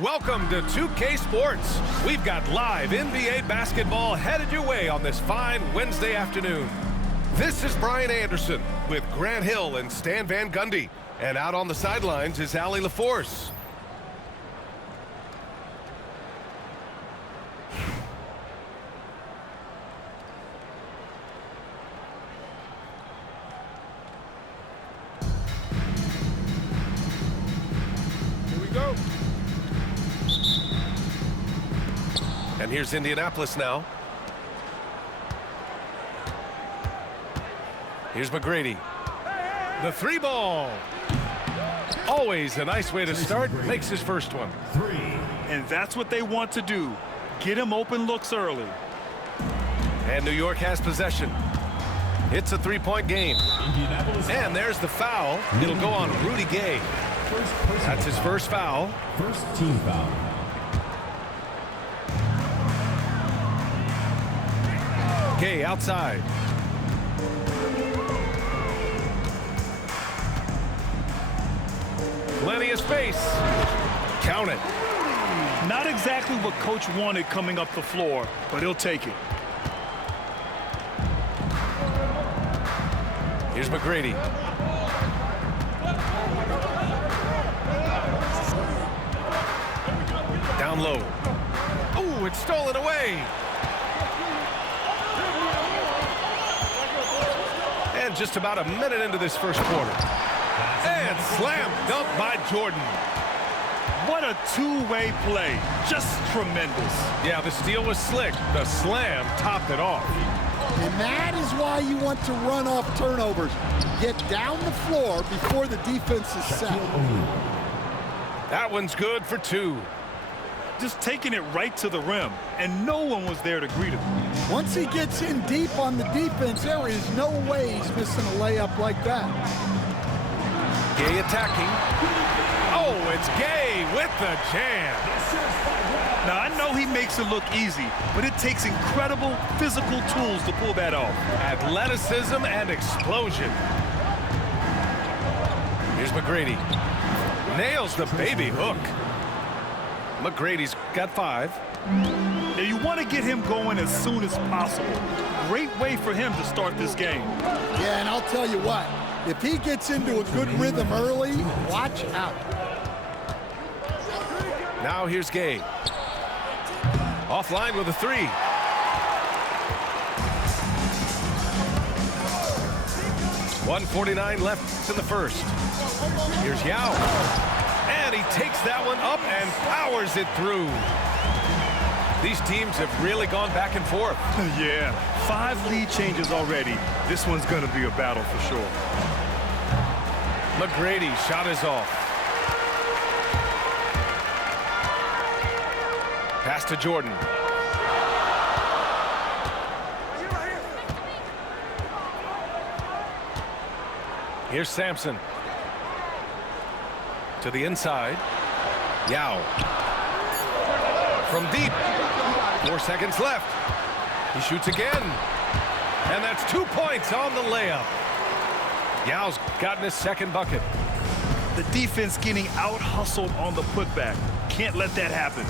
Welcome to 2K Sports. We've got live NBA basketball headed your way on this fine Wednesday afternoon. This is Brian Anderson with Grant Hill and Stan Van Gundy. And out on the sidelines is Allie LaForce. Go. And here's Indianapolis now. Here's McGrady. The three ball. Always a nice way to start. Makes his first one. And that's what they want to do. Get him open looks early. And New York has possession. It's a three-point game. And there's the foul. It'll go on Rudy Gay. That's his first foul. First team foul. Gay outside. Plenty of space. Count it. Not exactly what coach wanted coming up the floor, but he'll take it. Here's McGrady. Down low. Oh, it's stolen away. And just about a minute into this first quarter. And slam dunk by Jordan. What a two-way play. Just tremendous. Yeah, the steal was slick. The slam topped it off. And that is why you want to run off turnovers. Get down the floor before the defense is set. That one's good for two. Just taking it right to the rim, and no one was there to greet him. Once he gets in deep on the defense, there is no way he's missing a layup like that. Gay attacking. Oh, it's Gay with the jam. Now, I know he makes it look easy, but it takes incredible physical tools to pull that off. Athleticism and explosion. Here's McGrady. Nails the baby hook. McGrady's got 5. Now, you want to get him going as soon as possible. Great way for him to start this game. Yeah, and I'll tell you what. If he gets into a good rhythm early, watch out. Now here's Gay. Offline with a 3. .149 left in the first. Here's Yao. And he takes that one up and powers it through. These teams have really gone back and forth. Yeah, 5 lead changes already. This one's going to be a battle for sure. McGrady shot is off. Pass to Jordan. Here's Sampson. To the inside. Yao. From deep. 4 seconds left. He shoots again. And that's 2 points on the layup. Yao's gotten his second bucket. The defense getting out-hustled on the putback. Can't let that happen.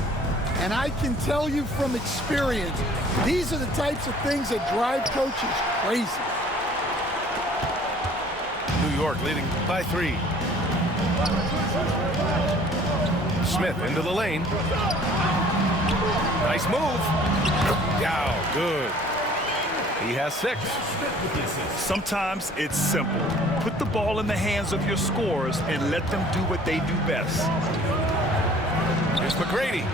And I can tell you from experience, these are the types of things that drive coaches crazy. New York leading by 3. Smith into the lane. Nice move. Yao, good. He has 6. Sometimes it's simple. Put the ball in the hands of your scorers and let them do what they do best. Here's McGrady.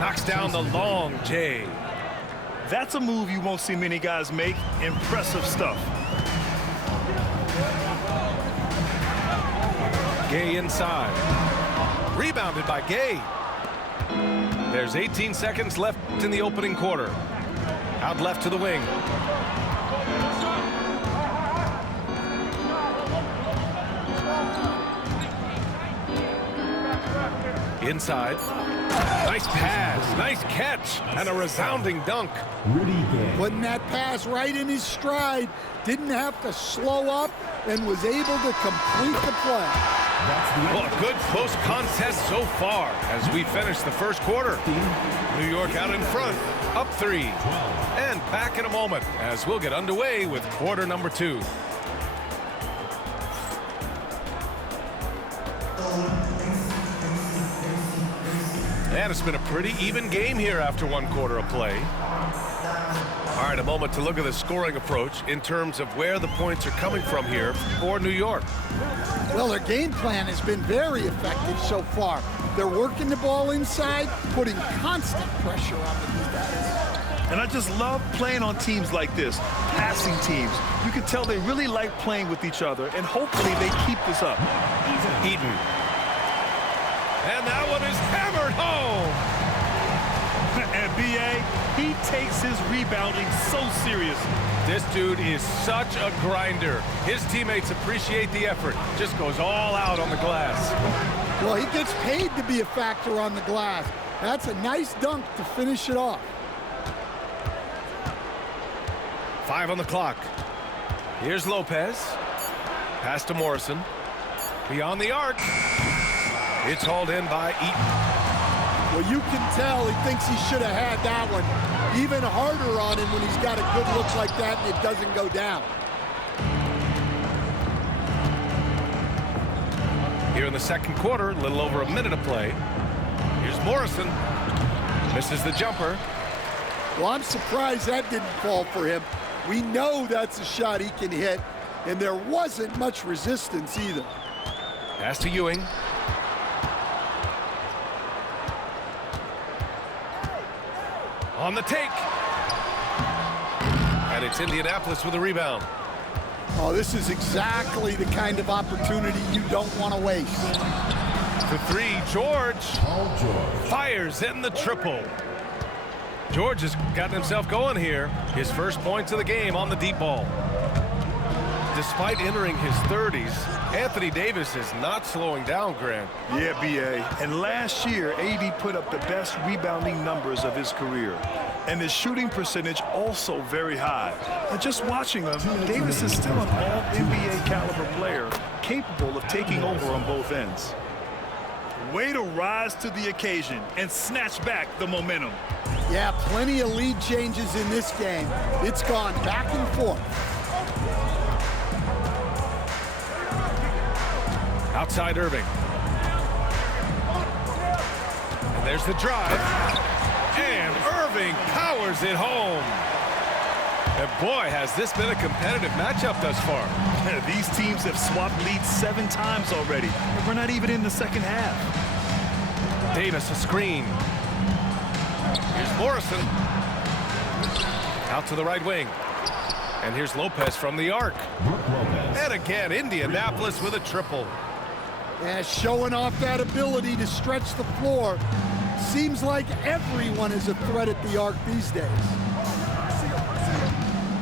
Knocks down the long J. That's a move you won't see many guys make. Impressive stuff. Gay inside. Rebounded by Gay. There's 18 seconds left in the opening quarter. Out left to the wing. Inside. Nice pass, nice catch, and a resounding dunk. Putting that pass right in his stride. Didn't have to slow up and was able to complete the play. Well, a good close contest so far as we finish the first quarter. New York out in front, up 3. And back in a moment as we'll get underway with quarter number 2. And it's been a pretty even game here after 1 quarter of play. All right, a moment to look at the scoring approach in terms of where the points are coming from here for New York. Well, their game plan has been very effective so far. They're working the ball inside, putting constant pressure on the defense. And I just love playing on teams like this, passing teams. You can tell they really like playing with each other, and hopefully they keep this up. Eaton. And that one is hammered home. And B.A., he takes his rebounding so serious. This dude is such a grinder. His teammates appreciate the effort. Just goes all out on the glass. Well, he gets paid to be a factor on the glass. That's a nice dunk to finish it off. 5 on the clock. Here's Lopez. Pass to Morrison. Beyond the arc. It's hauled in by Eaton. Well, you can tell he thinks he should have had that one. Even harder on him when he's got a good look like that and it doesn't go down. Here in the second quarter, a little over a minute of play. Here's Morrison. Misses the jumper. Well, I'm surprised that didn't fall for him. We know that's a shot he can hit, and there wasn't much resistance either. Pass to Ewing. On the take. And it's Indianapolis with a rebound. Oh, this is exactly the kind of opportunity you don't want to waste. The 3, George. Fires in the triple. George has gotten himself going here. His first points of the game on the deep ball. Despite entering his 30s, Anthony Davis is not slowing down, Grant. Yeah, B.A. And last year, AD put up the best rebounding numbers of his career. And his shooting percentage also very high. And just watching him, Davis is still an all-NBA caliber player, capable of taking over on both ends. Way to rise to the occasion and snatch back the momentum. Yeah, plenty of lead changes in this game. It's gone back and forth. Outside Irving. And there's the drive. And Irving powers it home. And boy, has this been a competitive matchup thus far. These teams have swapped leads 7 times already. And we're not even in the second half. Davis a screen. Here's Morrison. Out to the right wing. And here's Lopez from the arc. And again, Indianapolis with a triple. Yeah, showing off that ability to stretch the floor. Seems like everyone is a threat at the arc these days.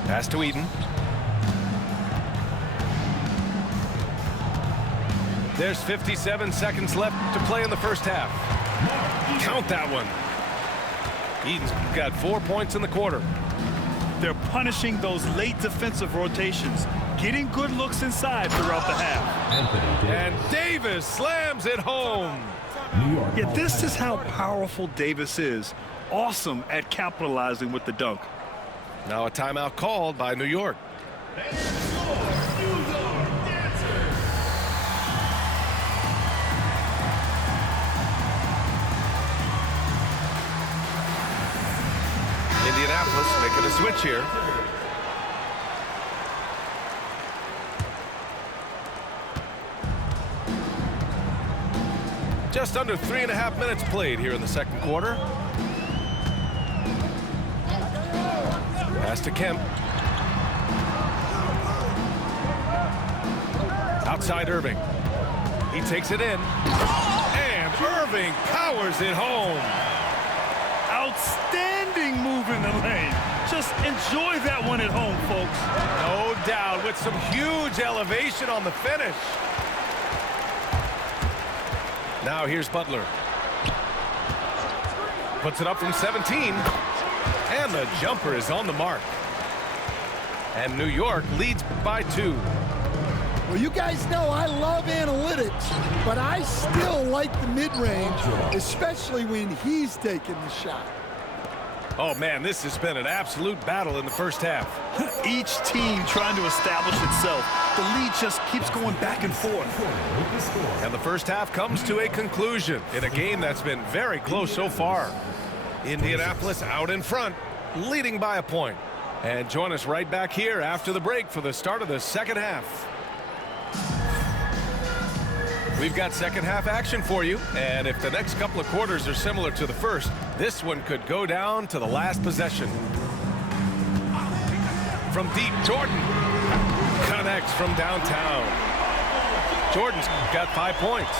Pass to Eaton. There's 57 seconds left to play in the first half. Count that one. Eaton's got 4 points in the quarter. They're punishing those late defensive rotations, getting good looks inside throughout the half. And Davis slams it home. Yeah, this is how powerful Davis is. Awesome at capitalizing with the dunk. Now a timeout called by New York. Indianapolis making a switch here. Just under 3.5 minutes played here in the second quarter. Pass to Kemp. Outside Irving. He takes it in. And Irving powers it home. Outstanding move in the lane. Just enjoy that one at home, folks. No doubt, with some huge elevation on the finish. Now here's Butler. Puts it up from 17. And the jumper is on the mark. And New York leads by 2. Well, you guys know I love analytics, but I still like the mid-range, especially when he's taking the shot. Oh, man, this has been an absolute battle in the first half. Each team trying to establish itself. The lead just keeps going back and forth. And the first half comes to a conclusion in a game that's been very close so far. Indianapolis out in front, leading by a point. And join us right back here after the break for the start of the second half. We've got second half action for you, and if the next couple of quarters are similar to the first, this one could go down to the last possession. From deep, Jordan connects from downtown. Jordan's got 5 points.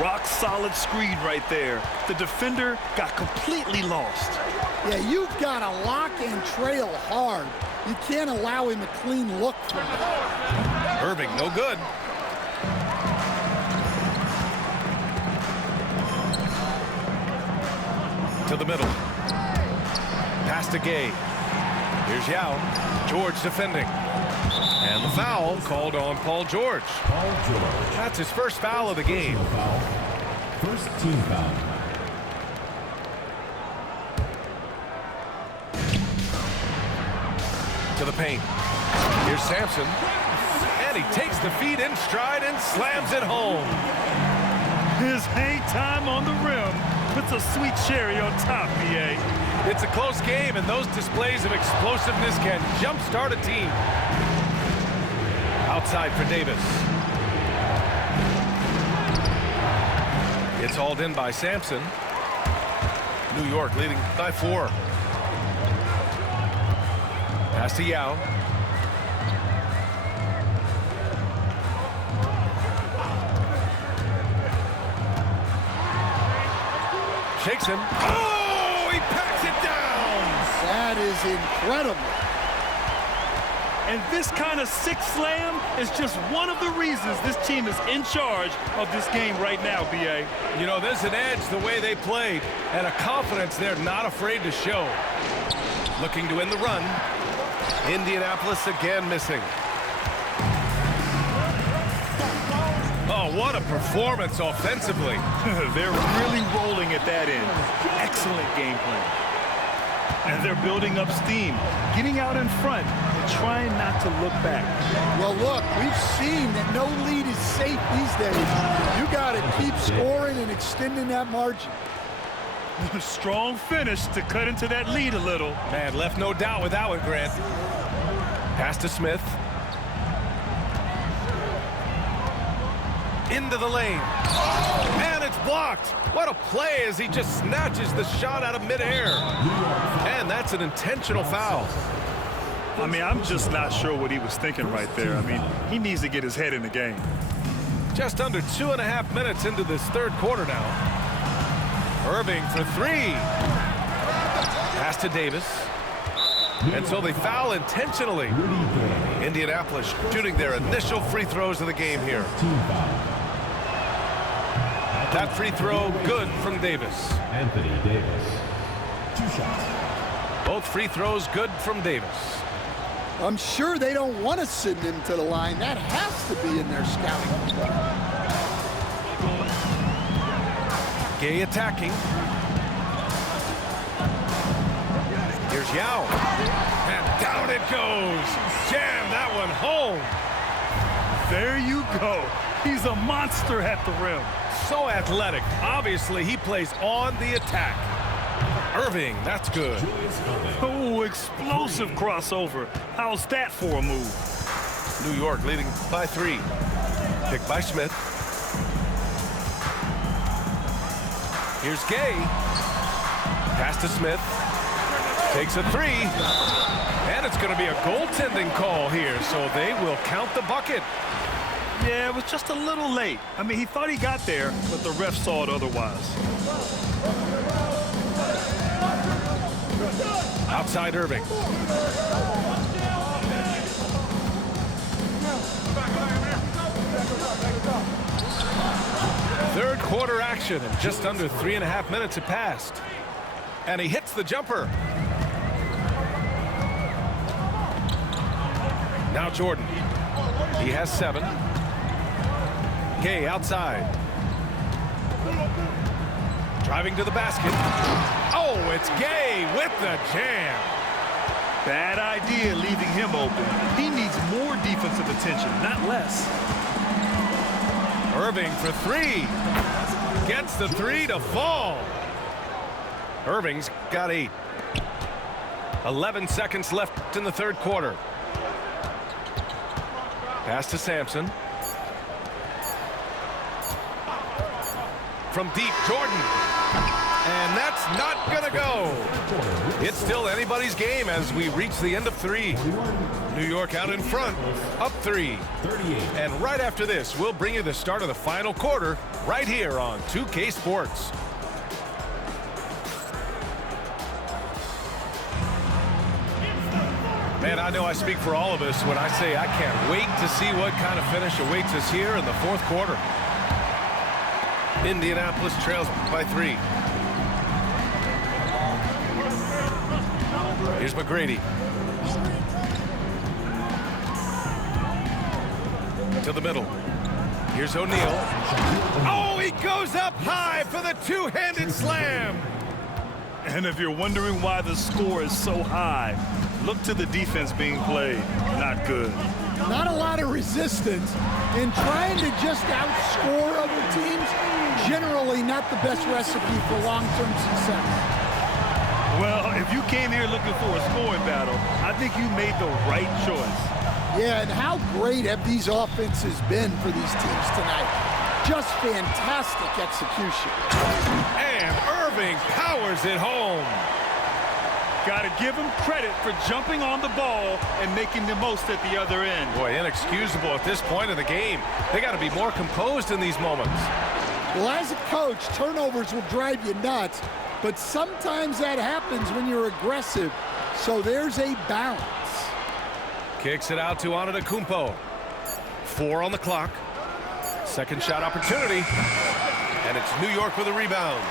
Rock solid screen right there. The defender got completely lost. Yeah, you've got to lock and trail hard. You can't allow him a clean look from it. Irving, no good. To the middle. Pass to Gay. Here's Yao. George defending. And the foul called on Paul George. That's his first foul of the game. First team foul. To the paint. Here's Sampson. And he takes the feed in stride and slams it home. His hang time on the rim puts a sweet cherry on top, BA. It's a close game, and those displays of explosiveness can jumpstart a team. Outside for Davis. It's hauled in by Sampson. New York leading by 4. Pass to Yao. Shakes him. Oh, he packs it down. That is incredible. And this kind of sick slam is just one of the reasons this team is in charge of this game right now, BA. You know, there's an edge the way they played and a confidence they're not afraid to show. Looking to win the run. Indianapolis again missing. Oh, what a performance offensively. They're really rolling at that end. Excellent game plan. And they're building up steam, getting out in front, and trying not to look back. Well, look, we've seen that no lead is safe these days. You got to keep scoring and extending that margin. Strong finish to cut into that lead a little. Man, left no doubt with that one, Grant. Pass to Smith. Into the lane. And it's blocked. What a play as he just snatches the shot out of midair. And that's an intentional foul. I mean, I'm just not sure what he was thinking right there. I mean, he needs to get his head in the game. Just under 2.5 minutes into this third quarter now. Irving for 3. Pass to Davis. And so they foul intentionally. Indianapolis shooting their initial free throws of the game here. That free throw good from Davis. Anthony Davis. 2 shots. Both free throws good from Davis. I'm sure they don't want to send him to the line. That has to be in their scouting. Gay attacking. Here's Yao. And down it goes. Jam that one home. There you go. He's a monster at the rim. So athletic. Obviously, he plays on the attack. Irving, that's good. Oh, explosive crossover. How's that for a move? New York leading by 3. Picked by Smith. Here's Gay. Pass to Smith. Takes a 3. And it's going to be a goaltending call here, so they will count the bucket. Yeah, it was just a little late. I mean, he thought he got there, but the ref saw it otherwise. Outside Irving. Third quarter action, and just under 3.5 minutes have passed. And he hits the jumper. Now Jordan. He has 7. Gay outside. Driving to the basket. Oh, it's Gay with the jam. Bad idea leaving him open. He needs more defensive attention, not less. Irving for 3. Gets the 3 to fall. Irving's got 8. 11 seconds left in the third quarter. Pass to Sampson. From deep, Jordan. And that's not gonna go. It's still anybody's game as we reach the end of 3. New York out in front, up 3. 38. And right after this, we'll bring you the start of the final quarter right here on 2K Sports. Man, I know I speak for all of us when I say I can't wait to see what kind of finish awaits us here in the fourth quarter. Indianapolis trails by 3. Here's McGrady. To the middle. Here's O'Neal. Oh, he goes up high for the two-handed slam. And if you're wondering why the score is so high, look to the defense being played. Not good. Not a lot of resistance, and trying to just outscore other teams, generally not the best recipe for long-term success. Well, if you came here looking for a scoring battle, I think you made the right choice. Yeah, and how great have these offenses been for these teams tonight? Just fantastic execution. And Irving powers it home. Got to give him credit for jumping on the ball and making the most at the other end. Boy, inexcusable at this point in the game. They got to be more composed in these moments. Well, as a coach, turnovers will drive you nuts, but sometimes that happens when you're aggressive. So there's a balance. Kicks it out to Antetokounmpo. 4 on the clock. Second shot opportunity. And it's New York with a rebound.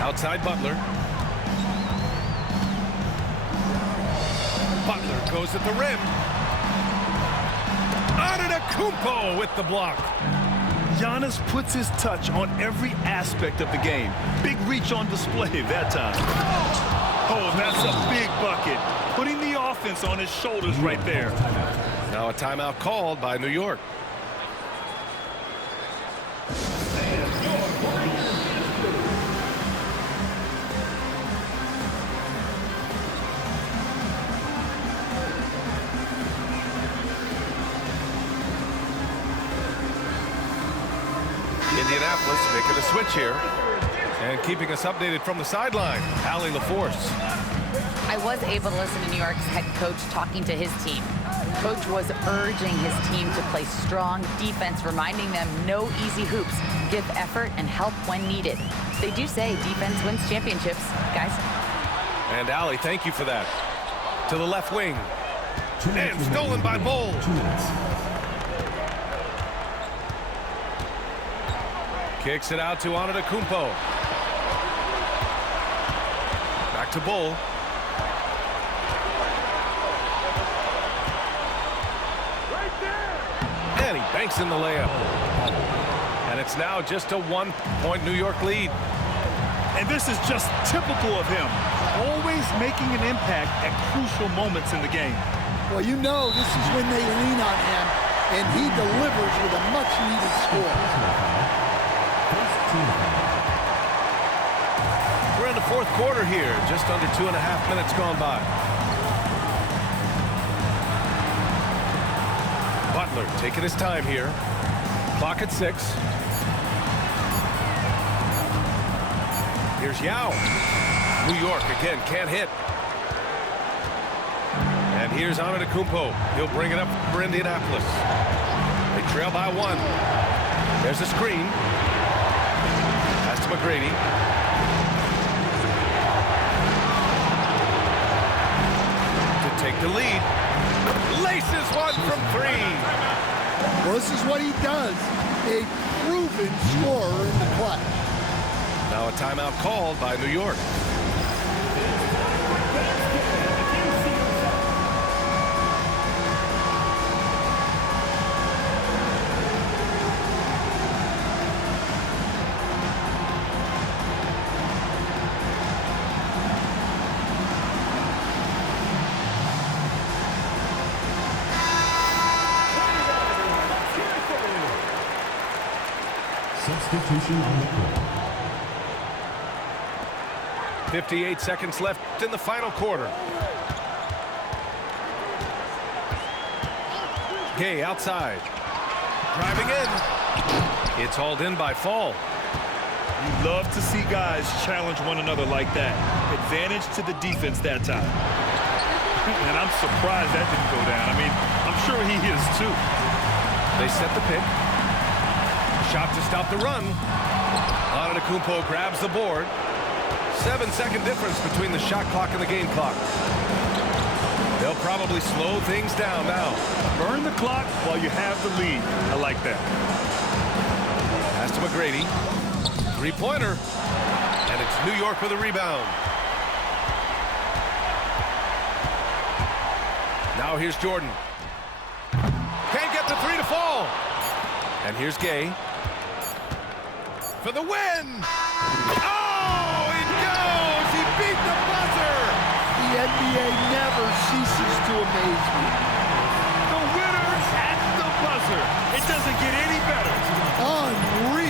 Outside Butler. Butler goes at the rim. Antetokounmpo with the block. Giannis puts his touch on every aspect of the game. Big reach on display that time. Oh, that's a big bucket. Putting the offense on his shoulders right there. Now a timeout called by New York. Indianapolis making a switch here and keeping us updated from the sideline. Allie LaForce. I was able to listen to New York's head coach talking to his team. Coach was urging his team to play strong defense, reminding them no easy hoops, give effort and help when needed. They do say defense wins championships, guys. And Allie, thank you for that. To the left wing. And stolen by Bol. 2 minutes. Kicks it out to Antetokounmpo. Back to Bol. And he banks in the layup. And it's now just a 1-point New York lead. And this is just typical of him. Always making an impact at crucial moments in the game. Well, you know this is when they lean on him, and he delivers with a much-needed score. We're in the fourth quarter here. Just under 2.5 minutes gone by. Butler taking his time here. Clock at 6. Here's Yao. New York again can't hit. And here's Antetokounmpo. He'll bring it up for Indianapolis. They trail by 1. There's a screen. Pass to McGrady. To take the lead. Laces one from 3. Well, this is what he does. A proven scorer in the clutch. Now a timeout called by New York. Substitution on the court. 58 seconds left in the final quarter. Gay outside. Driving in. It's hauled in by Fall. You love to see guys challenge one another like that. Advantage to the defense that time. And I'm surprised that didn't go down. I mean, I'm sure he is too. They set the pick. Shot to stop the run. Antetokounmpo grabs the board. 7-second difference between the shot clock and the game clock. They'll probably slow things down now. Burn the clock while you have the lead. I like that. Pass to McGrady. Three-pointer. And it's New York with a rebound. Now here's Jordan. Can't get the three to fall. And here's Gay. For the win! Oh, it goes! He beat the buzzer! The NBA never ceases to amaze me. The winner at the buzzer. It doesn't get any better. Unreal.